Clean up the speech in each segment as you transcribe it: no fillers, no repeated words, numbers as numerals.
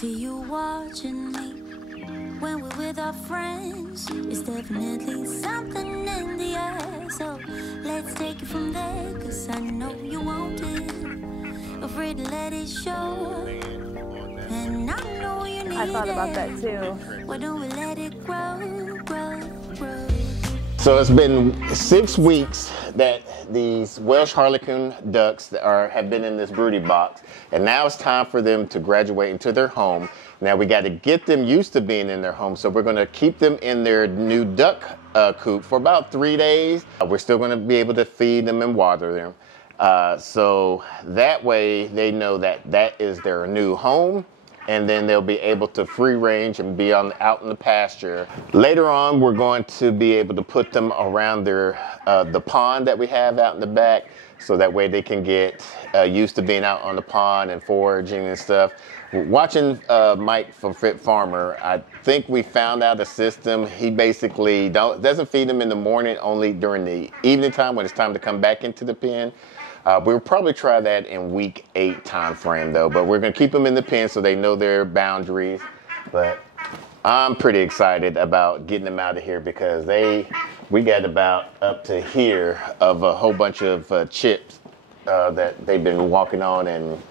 see you watching me when we're with our friends. It's definitely something in the air. So let's take it from there, 'cause I know you want it. Afraid to let it show. And I know you need it. I thought about that too. Why don't we let it grow, grow, grow? So it's been 6 weeks that these Welsh Harlequin ducks have been in this broody box, and now it's time for them to graduate into their home. Now we got to get them used to being in their home, so we're going to keep them in their new duck coop for about 3 days. We're still going to be able to feed them and water them, so that way they know that that is their new home. And then they'll be able to free range and be out in the pasture. Later on, we're going to be able to put them around the pond that we have out in the back, so that way they can get used to being out on the pond and foraging and stuff. Watching Mike from Fit Farmer, I think we found out a system. He basically doesn't feed them in the morning, only during the evening time when it's time to come back into the pen. We'll probably try that in week 8 time frame though, but we're going to keep them in the pen so they know their boundaries. But I'm pretty excited about getting them out of here, because we got about up to here of a whole bunch of chips that they've been walking on and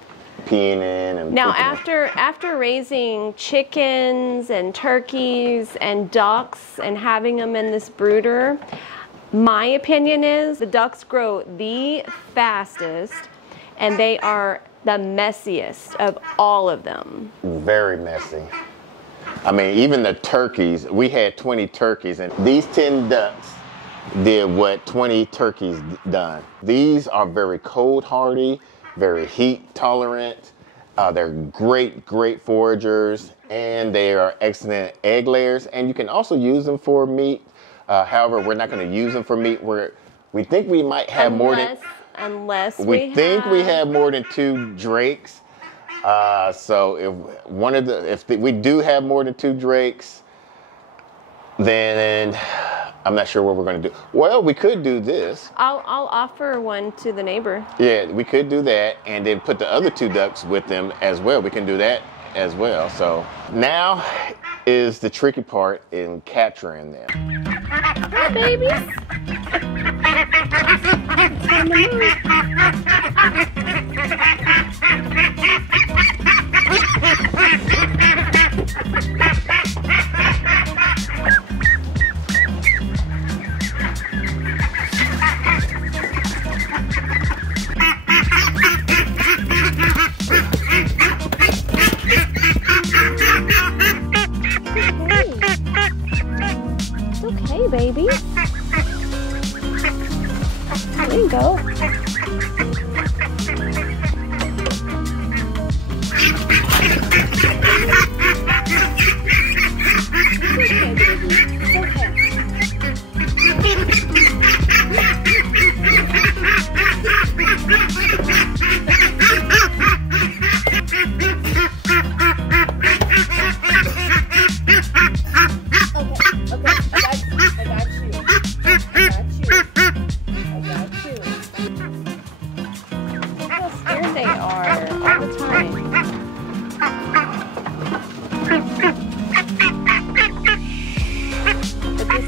peeing in. And now after raising chickens and turkeys and ducks and having them in this brooder, my opinion is the ducks grow the fastest, and they are the messiest of all of them. Very messy. I mean, even the turkeys, we had 20 turkeys, and these 10 ducks did what 20 turkeys done. These are very cold hardy, very heat tolerant. They're great foragers, and they are excellent egg layers, and you can also use them for meat. However, we're not going to use them for meat. We think we might have unless we have more than 2 drakes. So if we do have more than 2 drakes, then I'm not sure what we're going to do. Well, we could do this. I'll offer one to the neighbor. Yeah, we could do that, and then put the other 2 ducks with them as well. We can do that as well. So now is the tricky part in capturing them. Hi, babies. Okay, baby. There you go.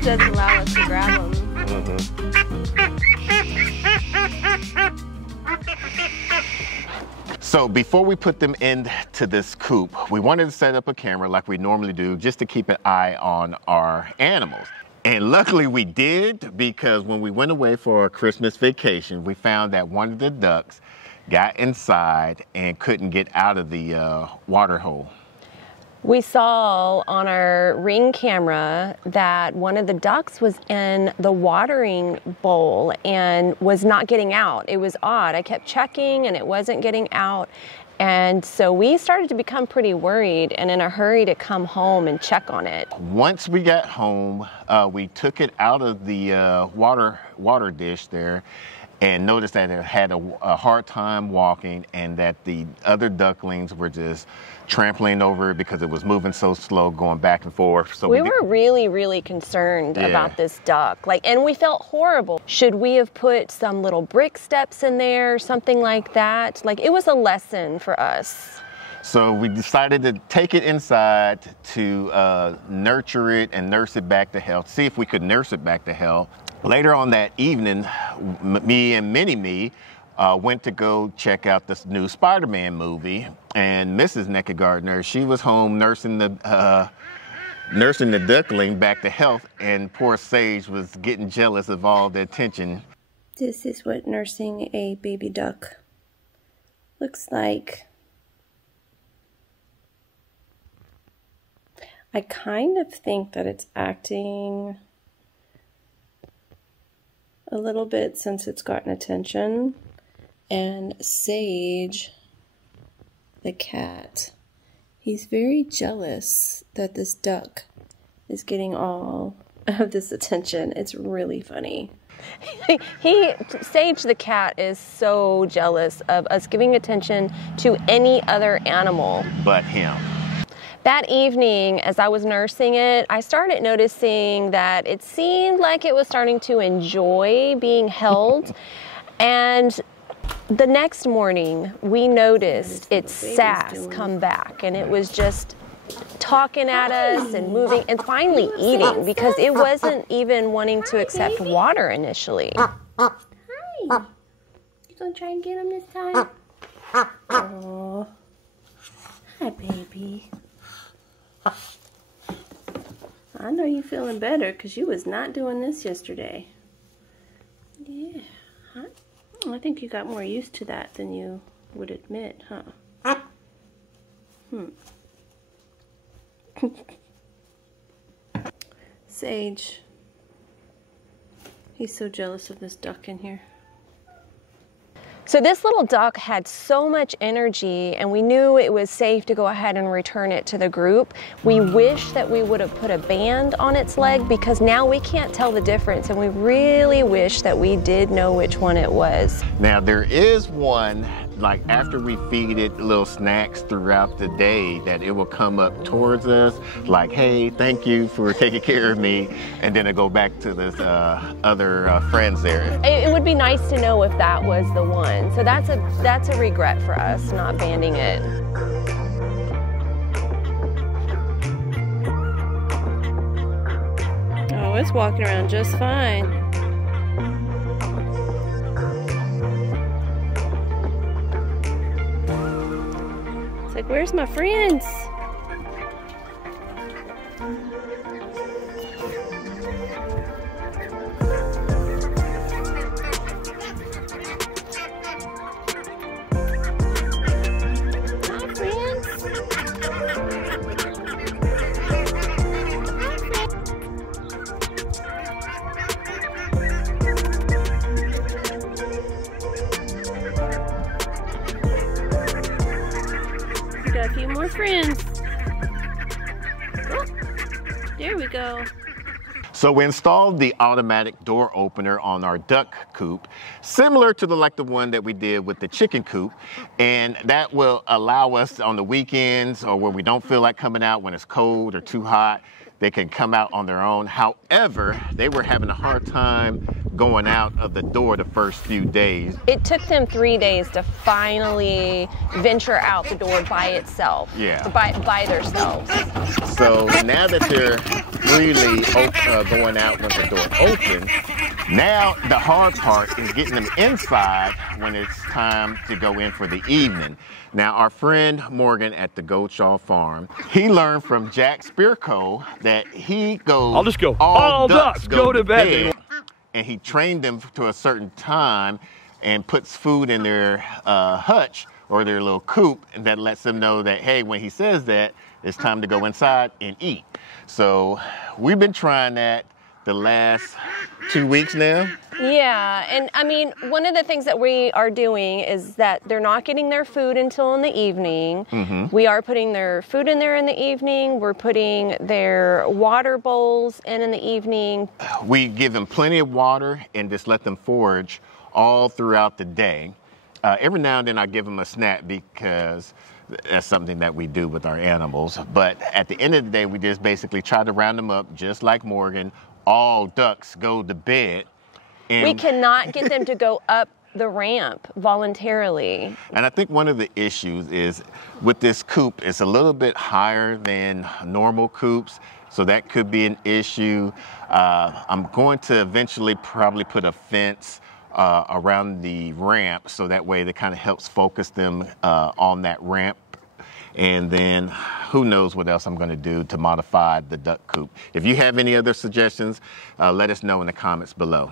Does allow us to grab them. So before we put them into this coop, we wanted to set up a camera like we normally do, just to keep an eye on our animals. And luckily we did, because when we went away for our Christmas vacation, we found that one of the ducks got inside and couldn't get out of the water hole. We saw on our Ring camera that one of the ducks was in the watering bowl and was not getting out. It was odd. I kept checking and it wasn't getting out. And so we started to become pretty worried and in a hurry to come home and check on it. Once we got home, we took it out of the water dish there and noticed that it had a hard time walking, and that the other ducklings were just trampling over it because it was moving so slow, going back and forth. So we were really, really concerned about this duck. And we felt horrible. Should we have put some little brick steps in there, something like that? It was a lesson for us. So we decided to take it inside to nurture it and nurse it back to health, see if we could nurse it back to health. Later on that evening, me and Mini-Me went to go check out this new Spider-Man movie. And Mrs. Naked Gardener, she was home nursing the duckling back to health, and poor Sage was getting jealous of all the attention. This is what nursing a baby duck looks like. I kind of think that it's acting a little bit since it's gotten attention. And Sage, the cat, he's very jealous that this duck is getting all of this attention. It's really funny. Sage the cat is so jealous of us giving attention to any other animal But him. That evening, as I was nursing it, I started noticing that it seemed like it was starting to enjoy being held. And the next morning, we noticed its sass come back, and it was just talking at us and moving and finally eating, because it wasn't even wanting to accept water initially. Hi. You gonna try and get him this time? Oh. Hi, baby. I know you're feeling better because you was not doing this yesterday. Yeah. Huh? I think you got more used to that than you would admit, huh? Sage. He's so jealous of this duck in here. So this little duck had so much energy, and we knew it was safe to go ahead and return it to the group. We wish that we would have put a band on its leg, because now we can't tell the difference, and we really wish that we did know which one it was. Now there is one, like after we feed it little snacks throughout the day, that it will come up towards us like, hey, thank you for taking care of me, and then it go back to this other friends there. It would be nice to know if that was the one. So that's a regret for us, not banding it. Oh, it's walking around just fine. It's like, where's my friends? Got a few more friends. Oh, there we go. So we installed the automatic door opener on our duck coop, similar to the one that we did with the chicken coop, and that will allow us on the weekends or where we don't feel like coming out when it's cold or too hot, they can come out on their own. However, they were having a hard time going out of the door the first few days. It took them 3 days to finally venture out the door by itself. Yeah. By themselves. So now that they're freely going out when the door opens, now the hard part is getting them inside when it's time to go in for the evening. Now, our friend Morgan at the Goatshaw Farm, he learned from Jack Spirko that he goes, I'll just go, all ducks go to bed. And he trained them to a certain time and puts food in their hutch or their little coop, and that lets them know that, hey, when he says that, it's time to go inside and eat. So we've been trying that the last 2 weeks now. Yeah, and I mean, one of the things that we are doing is that they're not getting their food until in the evening. Mm-hmm. We are putting their food in there in the evening. We're putting their water bowls in the evening. We give them plenty of water and just let them forage all throughout the day. Every now and then I give them a snack because that's something that we do with our animals. But at the end of the day, we just basically try to round them up just like Morgan. All ducks go to bed. We cannot get them to go up the ramp voluntarily. And I think one of the issues is with this coop, it's a little bit higher than normal coops, so that could be an issue. I'm going to eventually probably put a fence around the ramp, so that way that kind of helps focus them on that ramp. And then who knows what else I'm going to do to modify the duck coop. If you have any other suggestions, let us know in the comments below.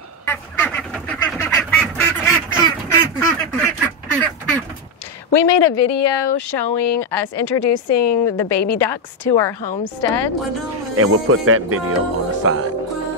We made a video showing us introducing the baby ducks to our homestead. And we'll put that video on the side.